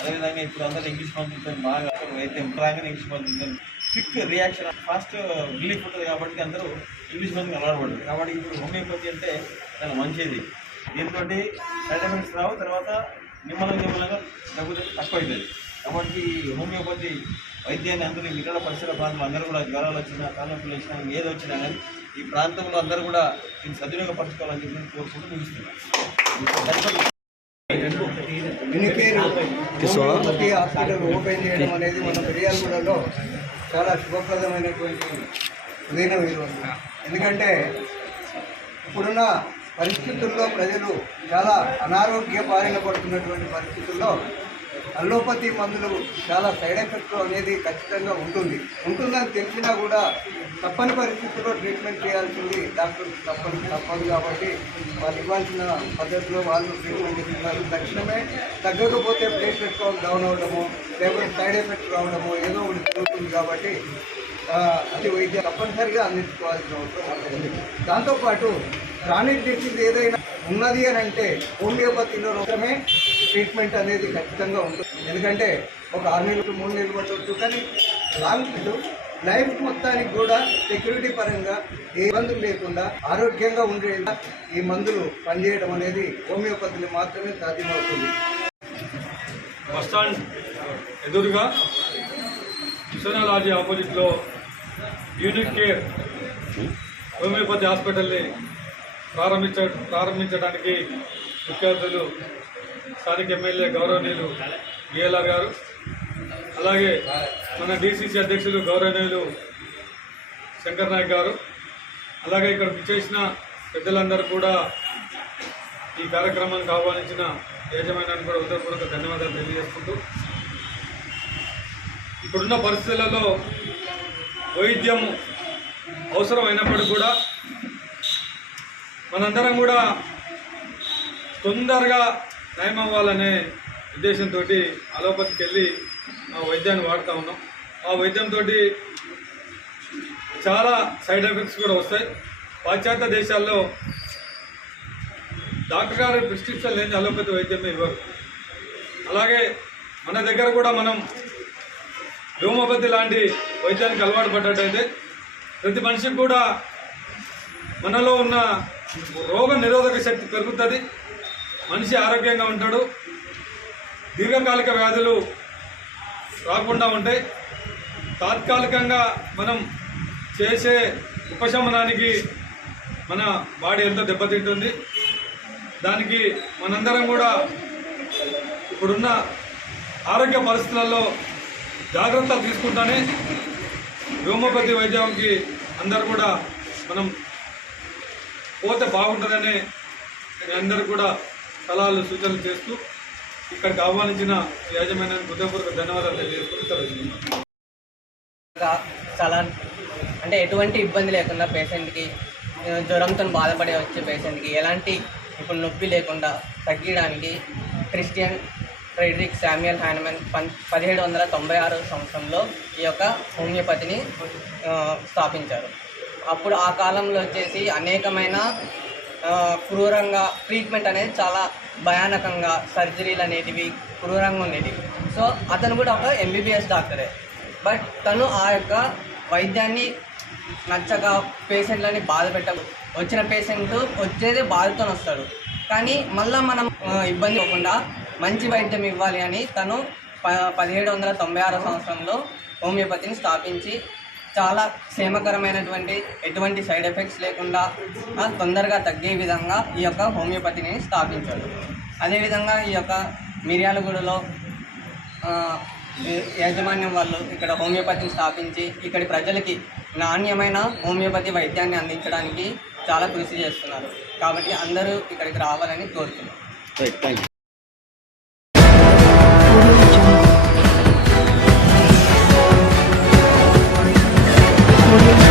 అదేవిధంగా ఇప్పుడు అందరూ ఇంగ్లీష్ మందులతో బాగా వైద్యం రాగానే ఇంగ్లీష్ మందులతో క్విక్ రియాక్షన్ ఫాస్ట్ రిలీఫ్ ఉంటుంది కాబట్టి అందరూ ఇంగ్లీష్ మందుకి అలవాటు పడతారు. కాబట్టి ఇప్పుడు హోమియోపతి అంటే చాలా మంచిది. దీంతో సైడ్ ఎఫెక్ట్స్ రావు, తర్వాత నిమ్మలంగా డబ్బు తక్కువ అవుతుంది. కాబట్టి హోమియోపతి వైద్యాన్ని అందరూ ఇక్కడ పరిసర ప్రాంతంలో అందరూ కూడా జ్వరాలు వచ్చినా, తలనొప్పులు వచ్చినా, ఏది వచ్చినా కానీ ఈ ప్రాంతంలో అందరూ కూడా దీన్ని సద్వినియోగపరచుకోవాలని చెప్పి కోరుకుంటూ ముగిస్తున్నాను. ఎన్నికేరు హోమియోపతి హాస్పిటల్ ఓపెన్ చేయడం అనేది మన మిర్యాలగూడలో చాలా శుభప్రదమైనటువంటి ఉదయం ఈరోజు. ఎందుకంటే ఇప్పుడున్న పరిస్థితుల్లో ప్రజలు చాలా అనారోగ్య బారిన పడుతున్నటువంటి పరిస్థితుల్లో అల్లోపతి మందులు చాలా సైడ్ ఎఫెక్ట్ అనేది ఖచ్చితంగా ఉంటుందని తెలిసినా కూడా తప్పని పరిస్థితుల్లో ట్రీట్మెంట్ చేయాల్సింది డాక్టర్ తప్పదు కాబట్టి వాళ్ళు ఇవ్వాల్సిన పద్ధతిలో వాళ్ళు ట్రీట్మెంట్ ఇస్తున్నారు. తక్షణమే తగ్గకపోతే ప్లేట్లెట్ కౌంట్ డౌన్ అవ్వడము లేకపోతే సైడ్ ఎఫెక్ట్ రావడము ఏదో ఒకటి జరుగుతుంది కాబట్టి అది వైద్యం తప్పనిసరిగా అందించుకోవాల్సిన అవసరం ఉంది. దాంతోపాటు క్రానిక్ డిసీజ్ ఏదైనా ఉన్నది అని అంటే హోమియోపతిలో మాత్రమే ట్రీట్మెంట్ అనేది ఖచ్చితంగా ఉంటుంది. ఎందుకంటే ఒక 6 నెలలు 3 నెలలు పట్టవచ్చు, కానీ లాంగ్ లైఫ్ మొత్తానికి కూడా సెక్యూరిటీ పరంగా ఏ ఇబ్బందులు లేకుండా ఆరోగ్యంగా ఉండేలా ఈ మందులు పనిచేయడం అనేది హోమియోపతిలో మాత్రమే సాధ్యమవుతుంది. బస్టాండ్ ఎదురుగా విశ్వనాథ్ ఆపోజిట్లో యూనిక్ కేర్ హోమియోపతి హాస్పిటల్ని ప్రారంభించడానికి ముఖ్య అతిథులు స్థానిక ఎమ్మెల్యే గౌరవనీయులు ఏఎల్ఆర్ గారు, అలాగే మన డిసిసి అధ్యక్షులు గౌరవనీయులు శంకర్ నాయక్ గారు, అలాగే ఇక్కడ విచ్చేసిన పెద్దలందరూ కూడా ఈ కార్యక్రమానికి ఆహ్వానించిన యాజమాన్యానికి కూడా హృదయపూర్వక ధన్యవాదాలు తెలియజేసుకుంటూ, ఇప్పుడున్న పరిస్థితులలో వైద్యం అవసరమైనప్పటికీ కూడా మనందరం కూడా తొందరగా నయం అవ్వాలనే ఉద్దేశంతో అలోపతికి వెళ్ళి ఆ వైద్యాన్ని వాడుతూ ఉన్నాం. ఆ వైద్యంతో చాలా సైడ్ ఎఫెక్ట్స్ కూడా వస్తాయి. పాశ్చాత్య దేశాల్లో డాక్టర్ గారి ప్రిస్క్రిప్షన్ లేని అలోపతి వైద్యం ఇవ్వరు. అలాగే మన దగ్గర కూడా మనం హోమియోపతి లాంటి వైద్యానికి అలవాటు పడ్డట్టయితే ప్రతి మనిషికి కూడా మనలో ఉన్న రోగ నిరోధక శక్తి పెరుగుతుంది, మనిషి ఆరోగ్యంగా ఉంటాడు, దీర్ఘకాలిక వ్యాధులు రాకుండా ఉంటాయి. తాత్కాలికంగా మనం చేసే ఉపశమనానికి మన బాడీ ఎంతో దెబ్బతింటుంది. దానికి మనందరం కూడా ఇప్పుడున్న ఆరోగ్య పరిస్థితులలో జాగ్రత్తలు తీసుకుంటానే హోమియోపతి వైద్యానికి అందరూ కూడా మనం పోతే బాగుంటుందని అందరూ కూడా సలహాలు సూచనలు చేస్తూ ఇక్కడికి ఆహ్వానించిన యాజమాన్యానికి హృదయపూర్వక ధన్యవాదాలు తెలియజేసుకుంటూ చాలా అంటే ఎటువంటి ఇబ్బంది లేకుండా పేషెంట్కి జ్వరంతో బాధపడే వచ్చే పేషెంట్కి ఎలాంటి ఇప్పుడు నొప్పి లేకుండా తగ్గడానికి క్రిస్టియన్ ఫ్రెడరిక్ శామ్యుయల్ హ్యాన్మెన్ 1796 సంవత్సరంలో ఈ యొక్క హోమియోపతిని స్థాపించారు. అప్పుడు ఆ కాలంలో వచ్చేసి అనేకమైన క్రూరంగా ట్రీట్మెంట్ అనేది చాలా భయానకంగా సర్జరీలు అనేటివి క్రూరంగా ఉండేవి. సో అతను కూడా ఒక ఎంబీబీఎస్ డాక్టరే. బట్ తను ఆ యొక్క వైద్యాన్ని నచ్చక పేషెంట్లని బాధ వచ్చిన పేషెంట్ వచ్చేదే బాధతో వస్తాడు, కానీ మళ్ళీ మనం ఇబ్బంది అవ్వకుండా మంచి వైద్యం ఇవ్వాలి అని తను 1796 సంవత్సరంలో హోమియోపతిని స్థాపించి చాలా క్షేమకరమైనటువంటి ఎటువంటి సైడ్ ఎఫెక్ట్స్ లేకుండా తొందరగా తగ్గే విధంగా ఈ యొక్క హోమియోపతిని స్థాపించాడు. అదేవిధంగా ఈ యొక్క మిర్యాలగూడలో యాజమాన్యం వాళ్ళు ఇక్కడ హోమియోపతిని స్థాపించి ఇక్కడి ప్రజలకి నాణ్యమైన హోమియోపతి వైద్యాన్ని అందించడానికి చాలా కృషి చేస్తున్నారు. కాబట్టి అందరూ ఇక్కడికి రావాలని కోరుతున్నాను. Audio